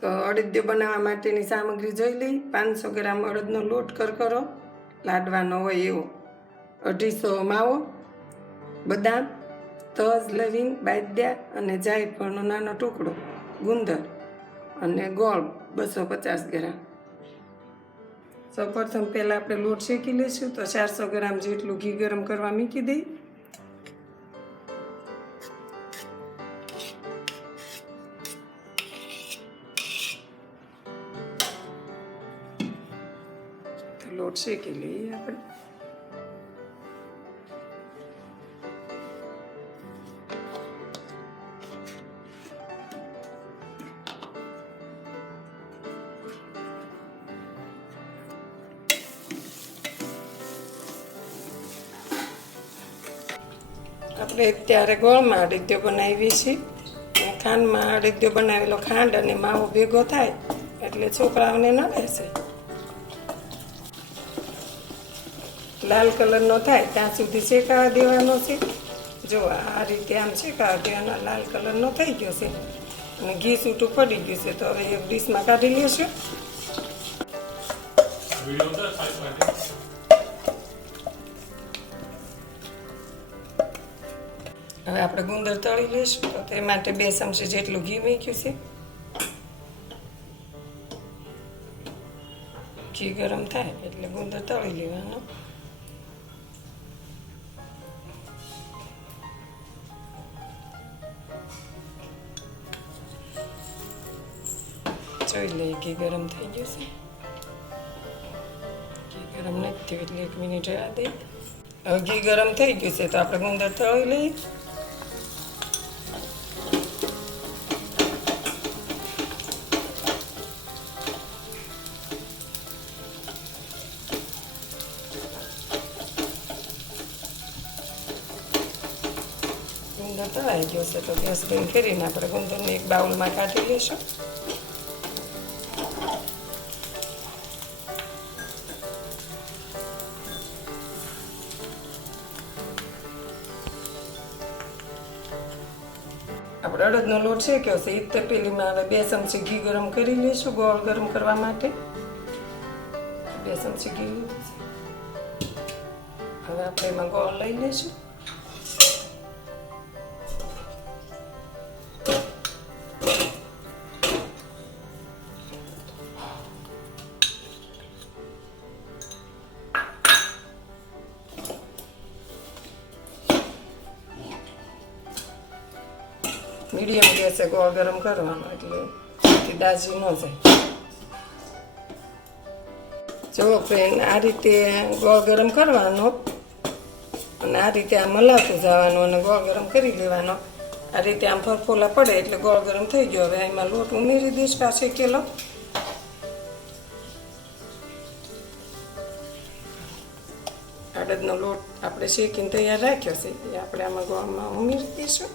તો અડદિયો બનાવવા માટેની સામગ્રી જોઈ લઈ. 500 ગ્રામ અડદનો લોટ કરકરો લાડવાનો હોય એવો, 250 માવો, બદામ, તજ, લવિંગ, બાદિયા અને જાયફળનો નાનો ટુકડો, ગુંદર અને ગોળ 250 ગ્રામ. સૌપ્રથમ પહેલાં આપણે લોટ શેકી લઈશું. તો 400 ગ્રામ જેટલું ઘી ગરમ કરવા મૂકી દઈ. લોટ શેકી લઈએ આપણે. આપણે અત્યારે ગોળમાં અડદિયો બનાવીએ છીએ. ખાંડમાં અડદિયો બનાવેલો ખાંડ અને માવો ભેગો થાય એટલે છોકરાઓને ન રહેશે. લાલ કલરનો થાય ત્યાં સુધી શેકાવા દેવાનો છે. જો આ રીતે આમ શેકાવા દેવાનો. લાલ કલરનો થઈ ગયો છે અને ઘી છૂટું પડી ગયું છે. તો હવે એક ડીશમાં કાઢી લેશું. હવે આપણે ગુંદર તળી લઈશું. તો તે માટે 2 ચમચી જેટલું ઘી મૂક્યું છે. ઘી ગરમ થાય એટલે ગુંદર તળી લેવાનો. જોઈ લઈએ ઘી ગરમ થઈ ગયું છે. ઘી ગરમ નથી થયું એટલે 1 મિનિટ રહેવા દઈએ. હવે ઘી ગરમ થઈ ગયું છે તો આપણે ગુંદર તળી લઈએ. ગુંદર તળાઈ ગયો છે તો ગેસ બંધ કરીને આપણે ગુંદરને એક બાઉલમાં કાઢી લઈશું. આપણે અડદનો લોટ શેક્યો છે એ તપેલીમાં હવે 2 ચમચી ઘી ગરમ કરી લઈશું. ગોળ ગરમ કરવા માટે 2 ચમચી ઘી લીધું છે. હવે આપણે એમાં ગોળ લઈ લઈશું. મીડિયમ ગેસે ગોળ ગરમ કરવાનો એટલે દાજી ન જાય. જો ફ્રેન્ડ, આ રીતે ગોળ ગરમ કરવાનો અને આ રીતે આમ હલાવતું જવાનું અને ગોળ ગરમ કરી લેવાનો. આ રીતે આમ ફરફોલા પડે એટલે ગોળ ગરમ થઈ ગયો. હવે એમાં લોટ ઉમેરી દઈશ આ શેકેલો. અડદનો લોટ આપણે શેકીને તૈયાર રાખ્યો છે એ આપણે આમાં ગોળમાં ઉમેરી દઈશું.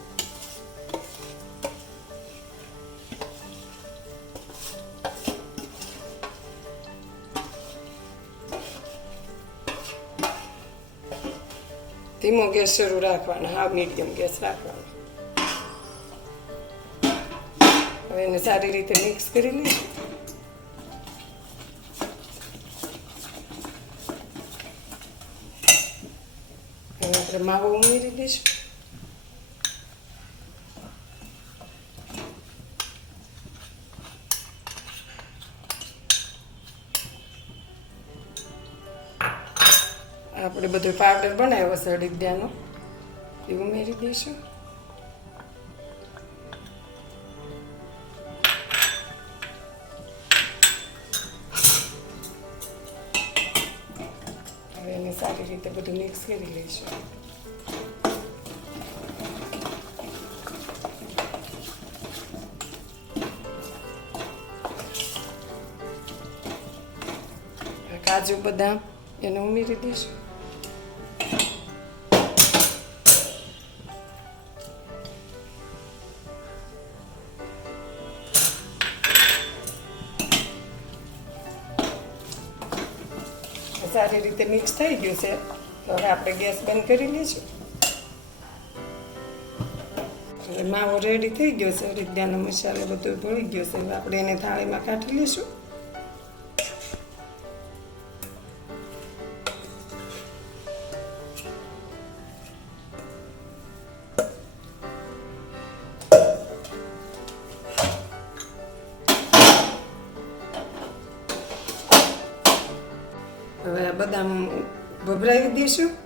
ધીમો ગેસ શરૂ રાખવાનો, હા મીડિયમ ગેસ રાખવાનો. હવે એને સારી રીતે મિક્સ કરી લઈશું. હવે આપણે માવો ઉમેરી દઈશું. આપણે બધો પાવડર બનાવ્યો છે અડદિયાનો એ ઉમેરી દઈશું. હવે એને સારી રીતે બધું મિક્સ કરી લઈશું. કાજુ બદામ એને ઉમેરી દઈશું. સારી રીતે મિક્સ થઈ ગયું છે તો હવે આપણે ગેસ બંધ કરી લઈશું. હવે માવો રેડી થઈ ગયો છે, અડદિયાનો મસાલો બધો ભળી ગયો છે. હવે આપણે એને થાળીમાં કાઢી લઈશું. હવે આ બદામ ભભરાવી દઈશું.